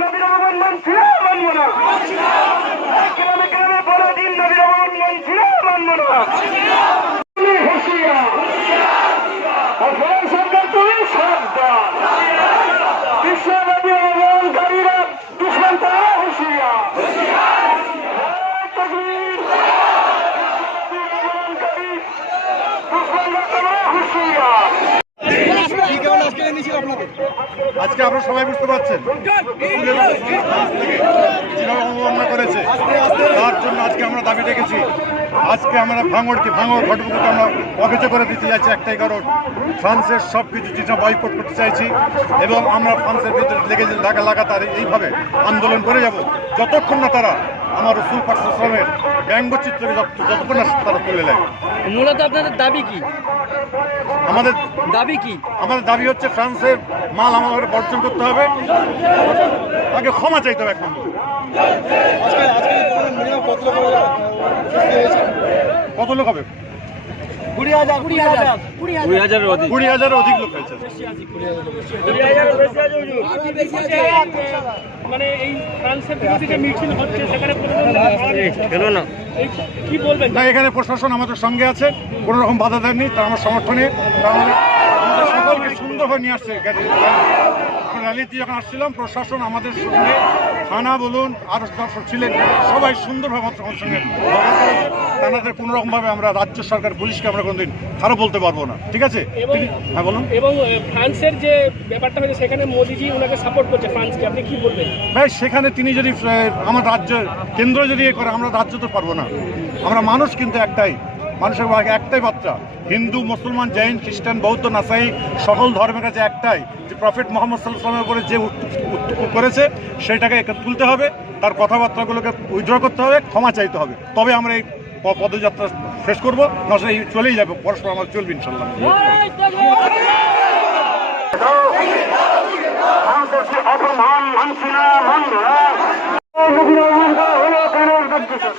নবীর অবমান মানছি না, মানবো না। গ্রামে গ্রামে বলে দিন নবীর অবমান মানছি না, মানবো না। অপরাধ সরকার তুমি সাবধান। আজকে আপনারা সবাই বুঝতে পারছেন। যেভাবে অবমাননা করেছে। তার জন্য আজকে আমরা দাবি রেখেছি। আজকে আমরা ভাঙড়কে ভাঙড় ঘটবুকে আমরা অকেজো করে দিতে চাইছি একটাই কারণ ফ্রান্সের সব কিছু জিনিস বয়কট করতে চাইছি এবং আমরা ফ্রান্সের ভিতরে লেগে লাগা লাগাতার এইভাবে আন্দোলন করে যাব যতক্ষণ না তারা আমার রসুল ব্যঙ্গচিত্রকে যত- যতক্ষণ না তারা তুলে নেয়। মূলত আপনাদের দাবি কি? আমাদের দাবি কি? আমাদের দাবি হচ্ছে ফ্রান্সের মাল আমাদের বর্জন করতে হবে। তাকে ক্ষমা চাইতে হবে এক নম্বর। মিনিমাম কত লোক হবে? কুড়ি হাজার কুড়ি হাজার। কুড়ি অধিক। কুড়ি হাজারের অধিক লোক হয়েছে। মানে এই মিছিল হচ্ছে সেখানে প্রতিদ্বন্দ্বিতা পাওয়া যাচ্ছে। না। কি বলবেন? না এখানে প্রশাসন আমাদের সঙ্গে আছে। কোনো রকম বাধা দেননি তার আমার সমর্থনে তারা আমাদের সকলকে সুন্দরভাবে নিয়ে আসছে র্যালিতে যখন আসছিলাম প্রশাসন আমাদের সঙ্গে থানা বলুন আরও দর্শক ছিলেন সবাই সুন্দরভাবে আমার সঙ্গে ব্যবহার করেছে। তাদের কোনো রকমভাবে আমরা রাজ্য সরকার পুলিশকে আমরা কোনোদিন খারাপ বলতে পারব না ঠিক আছে? হ্যাঁ বলুন। এবং ফ্রান্সের যে ব্যাপারটা হয়েছে সেখানে মোদিজি ওনাকে সাপোর্ট করছে ফ্রান্সকে। আপনি কি বলবেন? ভাই সেখানে তিনি যদি আমার রাজ্য কেন্দ্র যদি এ করে আমরা রাজ্য তো পারব না। আমরা মানুষ কিন্তু একটাই। মানুষের একটাই মাত্রা। হিন্দু, মুসলমান, জৈন, খ্রিস্টান, বৌদ্ধ, নাসাই, সকল ধর্মের কাছে একটাই যে প্রফেট মোহাম্মদ সাল্লামের উপরে যে করেছে, সেটাকে একে তুলতে হবে, তার কথাবার্তাগুলোকে উইথড্র করতে হবে, ক্ষমা চাইতে হবে। তবে আমরা এই পদযাত্রা শেষ করব নশো এই চলেই যাবে, পরস্পর আমার চলবে ইনশাল্লাহ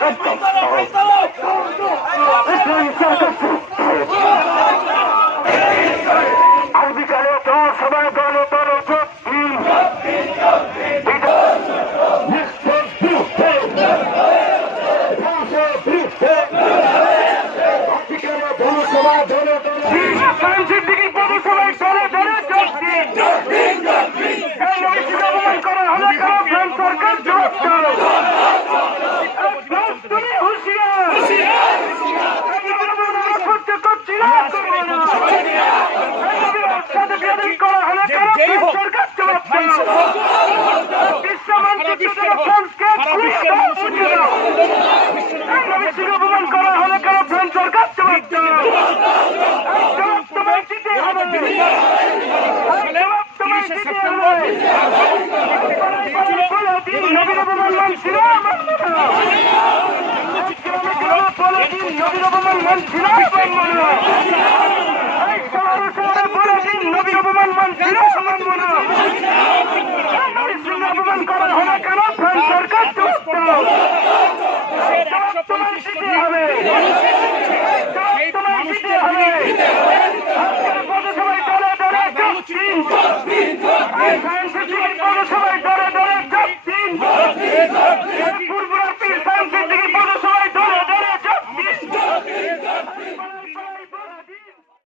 সত্য আর বিকালে তো সবাই দলে দলে যোগ দিন ফ্রান্সের দিকে পৌরসভায় দলে দলে যোগ দিন এই নবীকে অপমান করা হলো কেন ফ্রান্স সরকার জবাব দাও তুমি হুঁশিয়ার এই নবীর অপমান করতে করছি না করব না এই নবীর সাথে বিয়াদবি করা হলো কেন ফ্রান্স সরকার জবাব দাও বিশ্ব মানচিত্র থেকে ফ্রান্সকে ঘুরিয়ে দাও উঠিয়ে দাও এই নবীকে অপমান করা হলো কেন ফ্রান্স সরকার জবাব দাও এই জবাব তোমায় দিতে হবে এই জবাব তোমায় দিতে হবে নবীর অপমান মানছি না মানবো না গ্রামে গ্রামে বলে দিন নবীর অপমান মানছি না মানবো না এই শহরে শহরে বলে দিন নবীর অপমান মানছি না মানবো না এই নবীর অপমান করা হলো কেন ফ্রান্স সরকার জবাব দাও এই জবাব তোমায় দিতে হবে জবাব তোমায় দিতে হবে আজকের পৌরসভায়